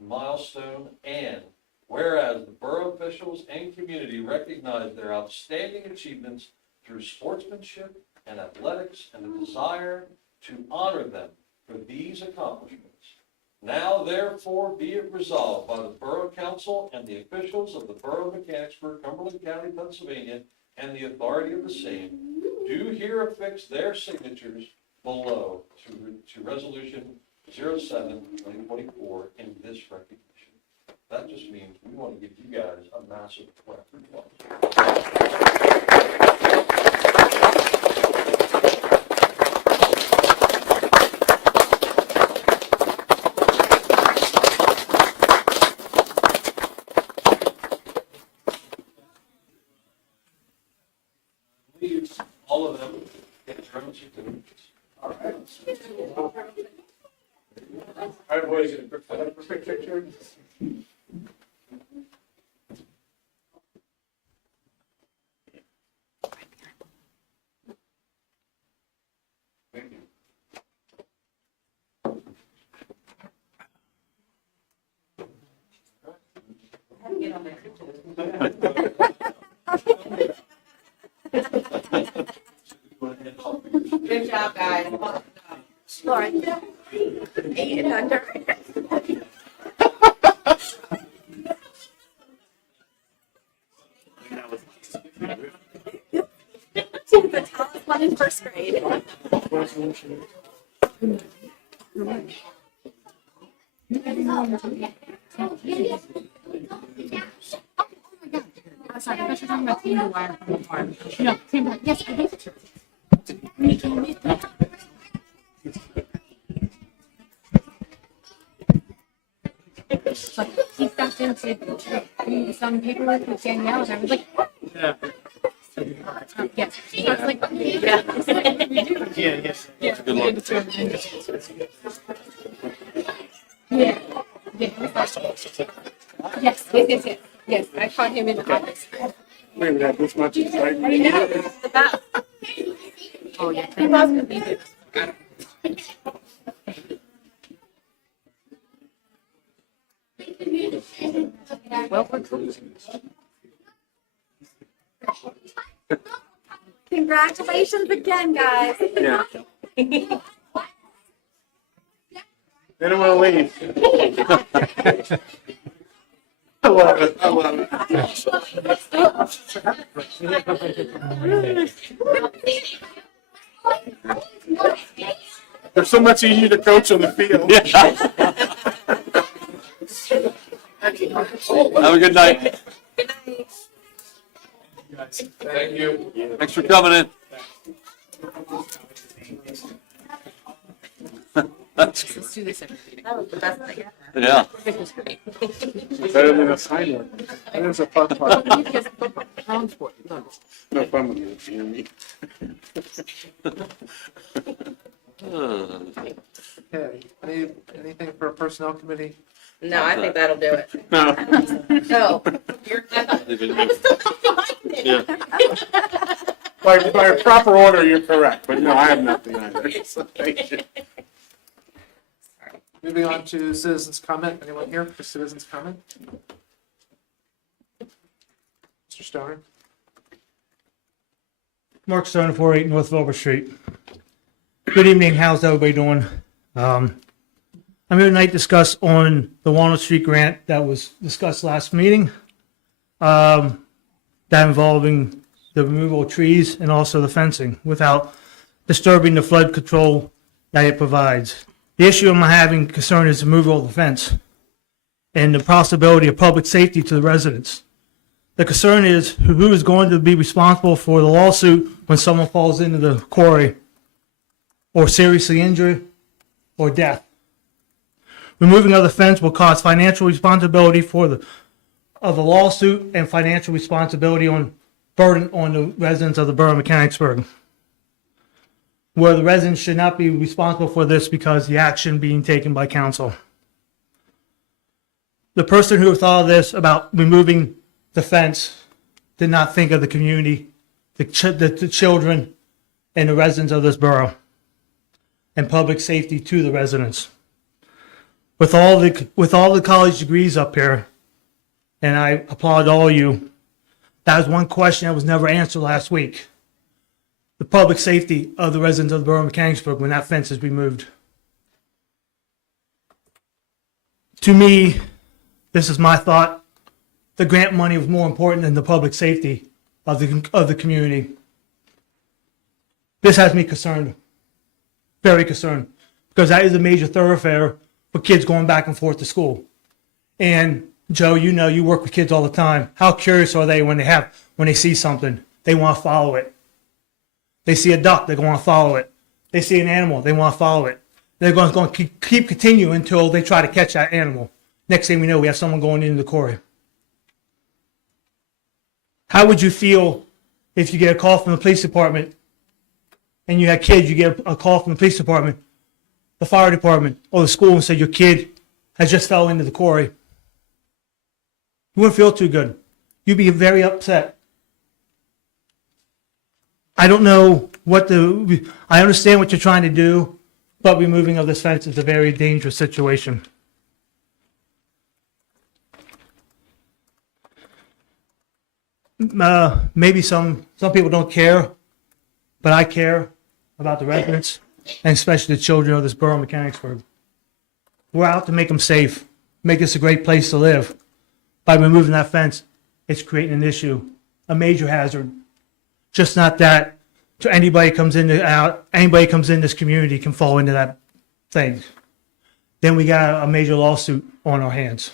milestone. And whereas the borough officials and community recognize their outstanding achievements through sportsmanship and athletics and a desire to honor them for these accomplishments. Now therefore be it resolved by the Borough Council and the officials of the Borough of Mechanicsburg, Cumberland County, Pennsylvania, and the authority of the same, do here affix their signatures below to resolution 07/2024 in this recognition. That just means we want to give you guys a massive round of applause. All of them get their own certificates. All right. All right, boys, a quick picture. Thank you. Good job, guys. Laura, 8 and under. She was the tallest one in first grade. I'm sorry, I thought you were talking about Team Wire from the farm. No, Team, yes, I did. Like, he stepped into do some paperwork with Danielle, and I was like, Yeah. yes. So I was like, yeah. Yeah, yes. Yeah. Good luck. Yeah. Yeah. Yes, yes. Yes, I caught him in the office. We haven't had this much excitement. I know, it's the best. Oh, yeah. He loves it. He did. Well, we're closing. Congratulations again, guys. Yeah. They don't want to leave. I love it. I love it. They're so much easier to coach on the field. Have a good night. Thank you. Thanks for coming in. Let's do this every meeting. That was the best thing. Yeah. It was great. Better than a sign one. That is a fun part. Wrong sport. No. No fun with it, you know me? Okay, anything for personnel committee? No, I think that'll do it. No. No, you're. I'm still behind it. Yeah. By proper order, you're correct, but no, I have nothing either. So, thank you. Moving on to citizens' comment. Anyone here for citizens' comment? Mr. Stoner? Mark Stone, 48 North Velvet Street. Good evening. How's everybody doing? I'm here tonight to discuss on the Walnut Street grant that was discussed last meeting. That involving the removal of trees and also the fencing without disturbing the flood control that it provides. The issue I'm having concern is the removal of the fence and the possibility of public safety to the residents. The concern is who is going to be responsible for the lawsuit when someone falls into the quarry or seriously injured or death. Removing of the fence will cause financial responsibility of the lawsuit and financial responsibility burden on the residents of the Borough of Mechanicsburg. Where the residents should not be responsible for this because the action being taken by council. The person who thought of this about removing the fence did not think of the community, the children, and the residents of this borough, and public safety to the residents. With all the college degrees up here, and I applaud all of you, that was one question that was never answered last week. The public safety of the residents of the Borough of Mechanicsburg when that fence is removed. To me, this is my thought. The grant money was more important than the public safety of the community. This has me concerned, very concerned, because that is a major thoroughfare for kids going back and forth to school. And Joe, you know, you work with kids all the time. How curious are they when they see something? They want to follow it. They see a duck, they're going to follow it. They see an animal, they want to follow it. They're going to keep continuing until they try to catch that animal. Next thing we know, we have someone going into the quarry. How would you feel if you get a call from the police department and you had kids, you get a call from the police department, the fire department, or the school and said your kid has just fell into the quarry? You wouldn't feel too good. You'd be very upset. I don't know I understand what you're trying to do, but removing of this fence is a very dangerous situation. Maybe some people don't care, but I care about the residents and especially the children of this borough of Mechanicsburg. We're out to make them safe, make this a great place to live. By removing that fence, it's creating an issue, a major hazard. Just not that anybody comes in this community can fall into that thing. Then we got a major lawsuit on our hands.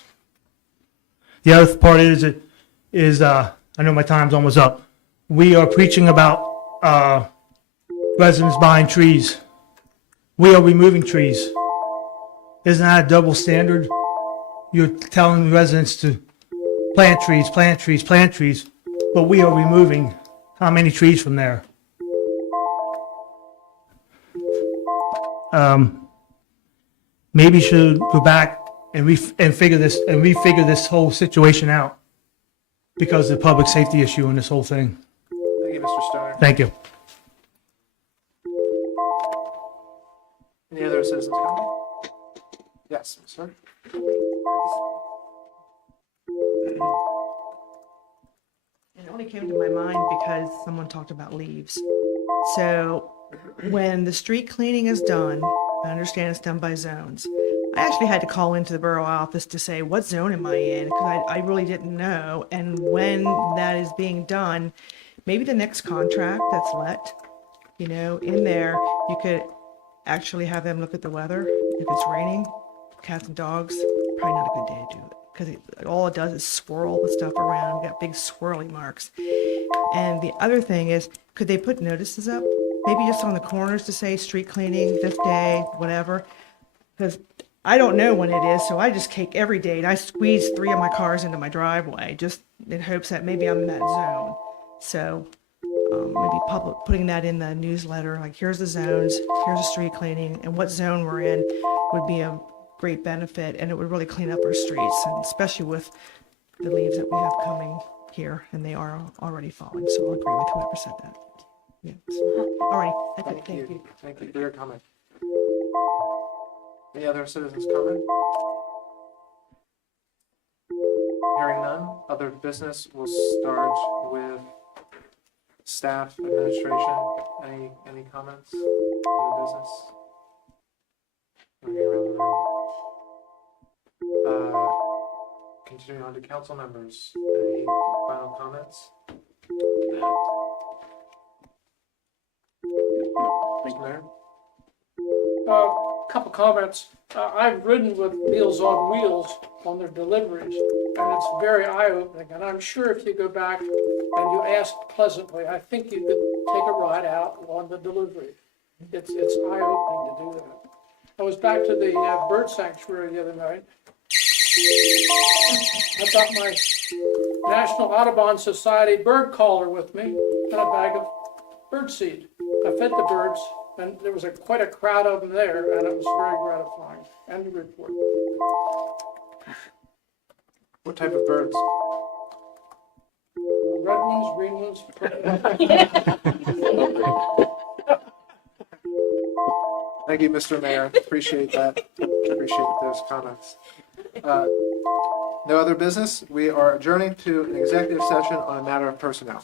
The other part is I know my time's almost up. We are preaching about residents buying trees. We are removing trees. Isn't that a double standard? You're telling residents to plant trees, plant trees, plant trees, but we are removing how many trees from there? Maybe you should go back and refigure this whole situation out because of the public safety issue in this whole thing. Thank you, Mr. Stoner. Thank you. Any other citizens comment? Yes, sir. It only came to my mind because someone talked about leaves. So when the street cleaning is done, I understand it's done by zones. I actually had to call into the borough office to say, what zone am I in? Because I really didn't know. And when that is being done, maybe the next contract that's let, in there, you could actually have them look at the weather. If it's raining, cats and dogs, probably not a good day to do it. Because all it does is swirl the stuff around. We got big swirly marks. And the other thing is, could they put notices up? Maybe just on the corners to say street cleaning this day, whatever. Because I don't know when it is, so I just cake every day. And I squeeze 3 of my cars into my driveway just in hopes that maybe I'm in that zone. So maybe putting that in the newsletter, like here's the zones, here's the street cleaning, and what zone we're in would be a great benefit, and it would really clean up our streets, and especially with the leaves that we have coming here, and they are already falling. So I'll agree with whoever said that. Yeah. All right. That's it. Thank you. Thank you for your comment. Any other citizens comment? Hearing none, other business will start with staff, administration, Any comments? New business? Looking around the room. Continuing on to council members, any final comments? Mr. Mayor? Couple comments. I've ridden with Meals on Wheels on their deliveries, and it's very eye-opening. And I'm sure if you go back and you ask pleasantly, I think you could take a ride out on the delivery. It's eye-opening to do that. I was back to the bird sanctuary the other night. I brought my National Audubon Society bird caller with me and a bag of bird seed. I fed the birds, and there was quite a crowd of them there, and it was very gratifying. End of report. What type of birds? Red ones, green ones, purple. Thank you, Mr. Mayor. Appreciate that. Appreciate those comments. No other business. We are adjourning to an executive session on a matter of personnel.